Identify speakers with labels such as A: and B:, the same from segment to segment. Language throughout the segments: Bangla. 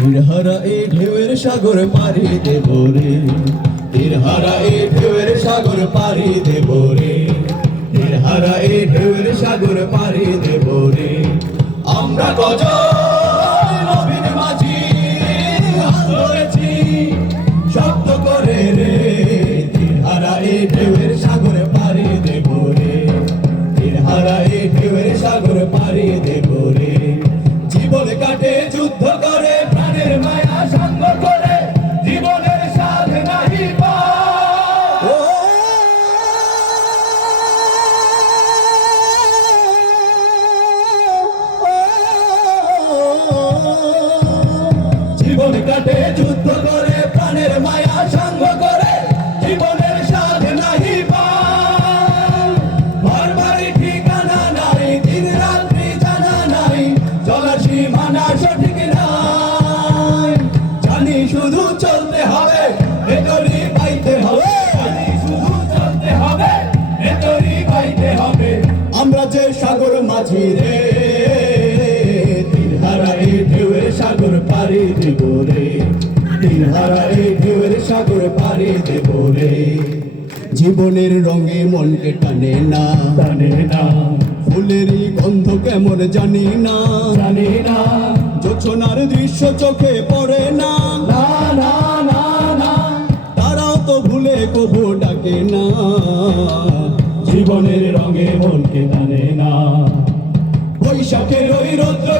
A: হারা এই ঢেউয়ের সাগর পাড়ি দেব রে। তীর হারা এই ঢেউয়ের সাগর পাড়ি দেব রে। তীর হারা এই ঢেউয়ের সাগর পাড়ি দেব রে। আমরা গজ নবীন মাঝি ধরেছি শব্দ করে রে। তীর হারা এই ঢেউয়ের সাগর কাটে যুদ্ধ করে, প্রাণের মায়া সঙ্গ করে, জীবনের স্বাদ নাহি ঠিকানা শুধু চলতে হবে পাইতে হবে। শুধু চলতে হবে হবে। আমরা সাগর মাঝি রে তীর হারা এই ঢেউয়ের সাগর পাড়ি সাগর পাড়ি দেব রে জীবনের রঙে মনকে টানে না।
B: জানে না।
A: ফুলেরই গন্ধ কেমন জানি না।
B: জানে না।
A: যোছনার দৃশ্য চোখে পড়ে না।
B: না না না না।
A: তারাও তো ভুলে কবু ডাকে না।
B: জীবনের রঙে মনকে জানে না।
A: বৈশাখের ওই রৌদ্র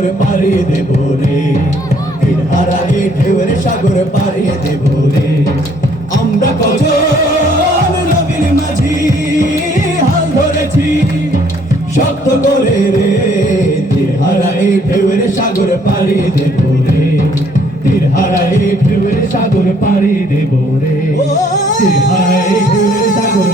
A: সাগর পাড়িয়ে দেব রে। হারা এই ঢেউয়ের সাগর পাড়িয়ে দেব রে। আমরা কজন নবীন মাঝি হাল ধরেছি শক্ত করে রে। হারা এই ঢেউয়ের সাগর পাড়িয়ে দেব রে।
B: তীর হারাই ঢেউয়ের সাগর পাড়ি দেব রে। তীর হারাই ঢেউয়ের সাগর